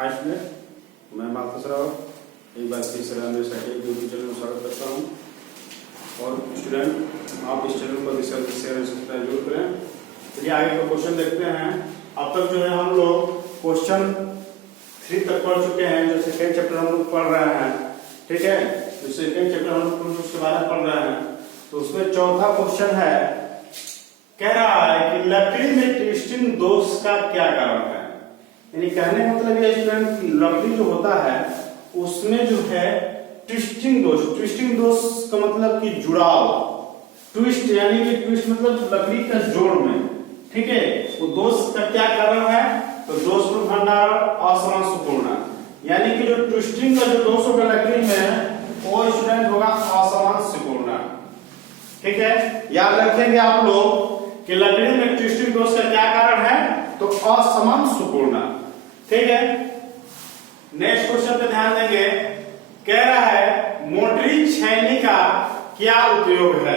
Hi student, मैं Marcus Rao एक बार फिर से यूट्यूब चैनल में स्वागत करता हूं। और स्टूडेंट आप इस चैनल को शेयर और सब्सक्राइब जरूर करें। चलिए आगे का क्वेश्चन देखते हैं। अब तक जो है हम लोग क्वेश्चन 3 तक पढ़ चुके हैं, जो सेकेंड चैप्टर हम लोग पढ़ रहे हैं। ठीक है, जो सेकेंड चैप्टर हम लोग उसके बारे में पढ़ रहे हैं, तो उसमें चौथा क्वेश्चन है, कह रहा है कि लकड़ी में ट्विस्टिंग दोष का क्या कारण है। यानी कहने का मतलब ये स्टूडेंट, लकड़ी जो होता है उसमें जो है ट्विस्टिंग दोष का मतलब कि जुड़ाव, ट्विस्ट यानी कि ट्विस्ट मतलब लकड़ी का जोड़ में। ठीक है, वो दोष का क्या कारण है, तो दोष में भंडारण असमांशपूर्ण, यानी कि जो ट्विस्टिंग का जो दोष होगा लकड़ी में वो स्टूडेंट होगा असमांशपूर्ण। ठीक है, याद रखेंगे आप लोग कि लकड़ी में ट्विस्टिंग दोष का क्या कारण है, तो असमांशपूर्ण। ठीक है, नेक्स्ट क्वेश्चन पे ध्यान देंगे। कह रहा है मोटरी छेनी का क्या उपयोग है।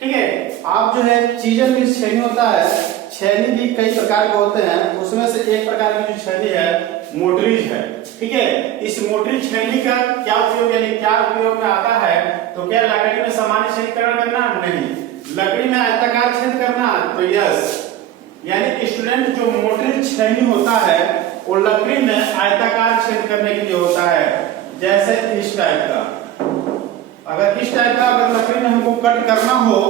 ठीक है, आप जो है चीजन भी छेनी होता है, छेनी भी कई प्रकार के होते हैं, उसमें से एक प्रकार की जो छेनी है मोटरीज है। ठीक है, इस मोटरी छेनी का क्या उपयोग, यानी क्या उपयोग में आता है, तो क्या लकड़ी में सामान्य छेदीकरण करना, नहीं, लकड़ी में आयताकार छेद करना, तो यस। यानी स्टूडेंट जो मोटरी छेनी होता है वो लकड़ी में आयताकार छेद करने के लिए होता है, जैसे इस टाइप का। अगर इस टाइप का अगर लकड़ी में हमको कट करना हो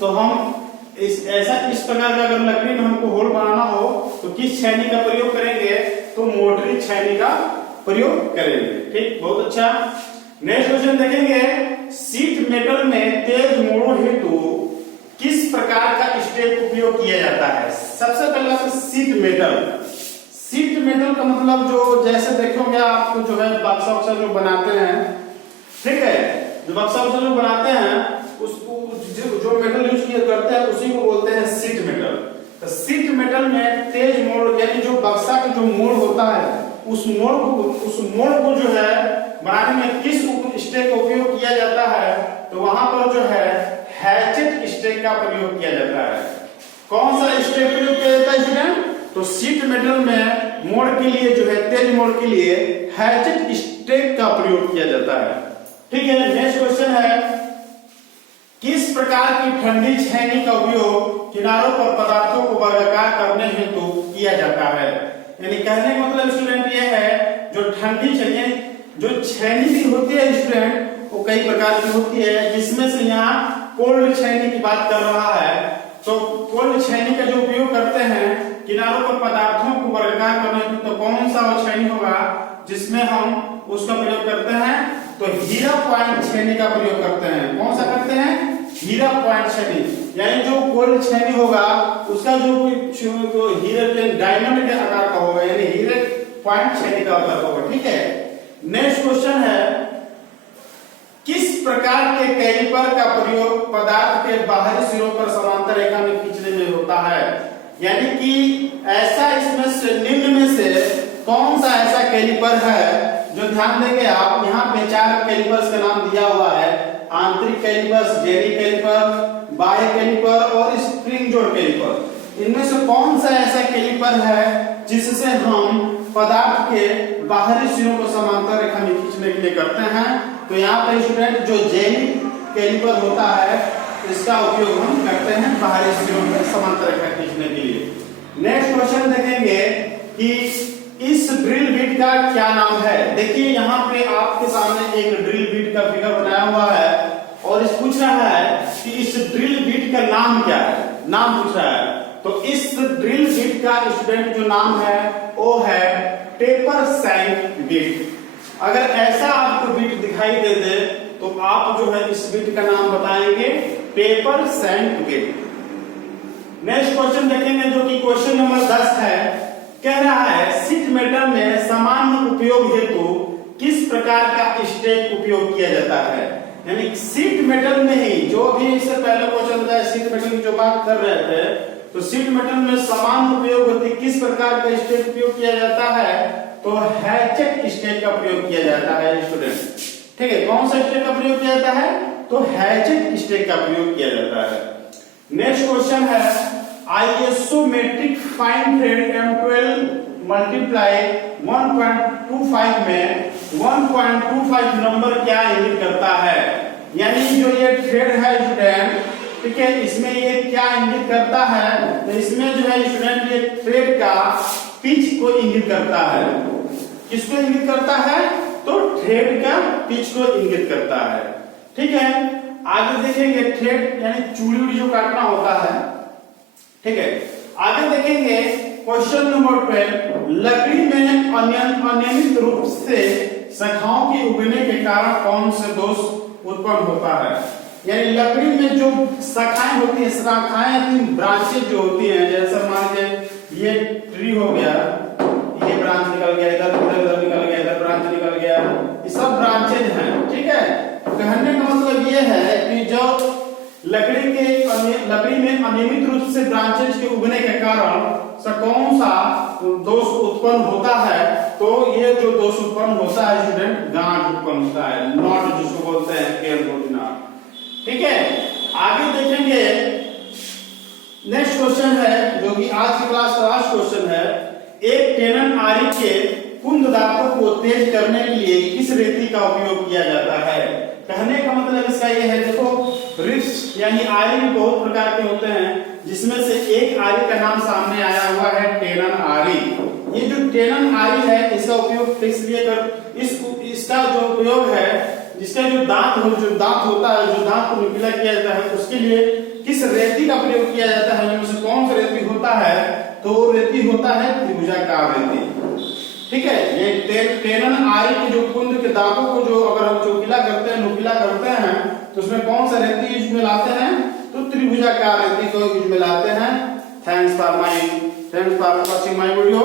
तो हम इस प्रकार का अगर लकड़ी में हमको होल बनाना हो तो किस छेनी का प्रयोग करेंगे, तो मोटरी छेनी का प्रयोग करेंगे। ठीक, बहुत अच्छा। नेक्स्ट क्वेश्चन देखेंगे, शीट मेटल में तेज मोड़ों हेतु किस प्रकार का स्टेप उपयोग किया जाता है। सबसे पहला तो शीट मेटल का मतलब जो जैसे देखोगे आप जो है बक्सा जो बनाते हैं। ठीक है, जो बक्सा जो बनाते हैं उसको जो मेटल यूज किया करते हैं उसी को बोलते हैं शीट मेटल। तो शीट मेटल में तेज मोड़ यानी जो बक्सा का जो मोड़ होता है उस मोड़ को जो है बनाने में किस स्टेक का उपयोग किया जाता है, तो वहां पर जो है हैचेट स्टेक का प्रयोग किया जाता है। कौन सा स्टेक प्रयोग किया जाता है स्टूडेंट, तो शीट मेटल में मोड़ के लिए जो है तेज मोड़ के लिए हैचेट स्टेक का प्रयोग किया जाता है। ठीक है, नेक्स्ट क्वेश्चन है, किस प्रकार की ठंडी छेनी का उपयोग किनारों पर पदार्थों को वर्गाकार करने हेतु किया जाता है। यानी कहने का मतलब स्टूडेंट ये है, जो ठंडी छेनी जो छेनी भी होती है स्टूडेंट वो कई प्रकार की होती है, जिसमें से यहाँ कोल्ड छेनी की बात कर रहा है। तो कोल्ड छेनी का जो उपयोग करते हैं किनारों पर पदार्थों को वर्गाकार करने हेतु, तो कौन सा वो छेनी होगा जिसमें हम उसका प्रयोग करते हैं, तो हीरा पॉइंट छेनी का प्रयोग करते हैं। कौन सा करते हैं, हीरा पॉइंट छेनी। यानी जो कोल्ड छेनी होगा उसका जो हीरे के डायमंड के आकार का होगा, यानी हीरे पॉइंट छेनी का आकार होगा। ठीक है, नेक्स्ट क्वेश्चन है, किस प्रकार के कैलिपर का प्रयोग पदार्थ के बाहरी सिरों पर समांतर रेखा में खींचने में होता है। यानी कि ऐसा इसमें से निम्न में से कौन सा ऐसा कैलिपर है, जो ध्यान देंगे आप यहाँ पे 4 कैलिपर्स का नाम दिया हुआ है, आंतरिक कैलिपर्स, जेरी कैलिपर, बाह्य कैलिपर और स्प्रिंग जोड़ कैलिपर। इनमें से कौन सा ऐसा कैलिपर है जिससे हम पदार्थ के बाहरी सिरों को समांतर रेखा में खींचने के लिए करते हैं, तो यहाँ पर स्टूडेंट जो जेरी कैलिपर होता है इसका उपयोग हम करते हैं बाहरी सिरों पर समांतर रेखा खींचने के लिए। नेक्स्ट क्वेश्चन देखेंगे कि इस ड्रिल बिट का क्या नाम है। देखिए यहाँ पे आपके सामने एक ड्रिल बिट का फिगर बनाया हुआ है और इस पूछ रहा है कि इस ड्रिल बिट का नाम क्या है, नाम पूछ रहा है। तो इस ड्रिल बिट का स्टूडेंट जो नाम है वो है टेपर सैंक बिट। अगर ऐसा आपको बिट दिखाई दे दे तो आप जो है इस बिट का नाम बताएंगे पेपर सैंक बिट। नेक्स्ट क्वेश्चन देखेंगे जो कि क्वेश्चन नंबर 10 है। कह रहा है शीट मेटल में सामान्य उपयोग हेतु किस प्रकार का स्टेक उपयोग किया जाता है। यानी शीट मेटल में ही जो भी इससे पहले क्वेश्चन था शीट मेटल की जो बात कर रहे थे, तो शीट मेटल में सामान्य उपयोग होती किस प्रकार का स्टेक उपयोग किया जाता है, तो हैचेट स्टेक का प्रयोग किया जाता है स्टूडेंट। ठीक है, कौन सा स्टेक का प्रयोग किया जाता है, तो हैचेट स्टेक का प्रयोग किया जाता है। नेक्स्ट क्वेश्चन है, isometric fine thread M12 multiply 1.25 में 1.25 नंबर क्या इंगित करता है, यानी जो ये थ्रेड है स्टूडेंट, ठीक है, इसमें ये क्या इंगित करता है, तो इसमें जो है स्टूडेंट ये थ्रेड का पिच को इंगित करता है। किसको इंगित करता है, तो थ्रेड का पिच को इंगित करता है। ठीक है, आगे देखेंगे थ्रेड यानी चूड़ी उड़ी जो काटना होता है। ठीक है, आगे देखेंगे क्वेश्चन नंबर 12, लकड़ी में अनियमित रूप से शाखाओं के उगने के कारण कौन से दोष उत्पन्न होता है, यानी लकड़ी में जो शाखाएं होती है, शाखाएं ब्रांचेज जो होती हैं, जैसे मान लीजिए ये ट्री हो गया, ये ब्रांच निकल गया, इधर निकल गया, इधर ब्रांच निकल गया, ये सब ब्रांचेज हैं। ठीक है, कहने का मतलब ये है कि जो लकड़ी में अनियमित रूप से ब्रांचेज के उगने के कारण कौन सा दोष उत्पन्न होता है, तो ये जो दोष उत्पन्न होता है स्टूडेंट, गांठ उत्पन्न होता है, नॉट जिसको बोलते हैं केल बॉडी नॉट। ठीक है, आगे देखेंगे नेक्स्ट क्वेश्चन है जो कि आज की क्लास का लास्ट क्वेश्चन है, एक टेनन आरी के कुंद दांतों को तेज करने के लिए किस रेती का उपयोग किया जाता है। कहने का मतलब इसका ये है, देखो रिक्स यानी आरी भी बहुत प्रकार के होते हैं, जिसमें से एक आरी का नाम सामने आया हुआ है टेनन आरी। ये जो टेनन आरी है इसका उपयोग इसलिए इसका जो उपयोग है, जिसका जो दांत होता है, जो दांत को नुकीला किया जाता है, उसके लिए किस रेती का प्रयोग किया जाता है, उनमें से कौन सा रेती होता है, तो रेती होता है त्रिभुजाकार रेती। ठीक है, ये टेनन आरी के जो कुंद के दांतों को जो अगर हम नुकीला करते हैं तो उसमें कौन सा रेती यूज में लाते हैं, तो त्रिभुजाकार रेती को यूज में लाते हैं। Thanks for watching my video.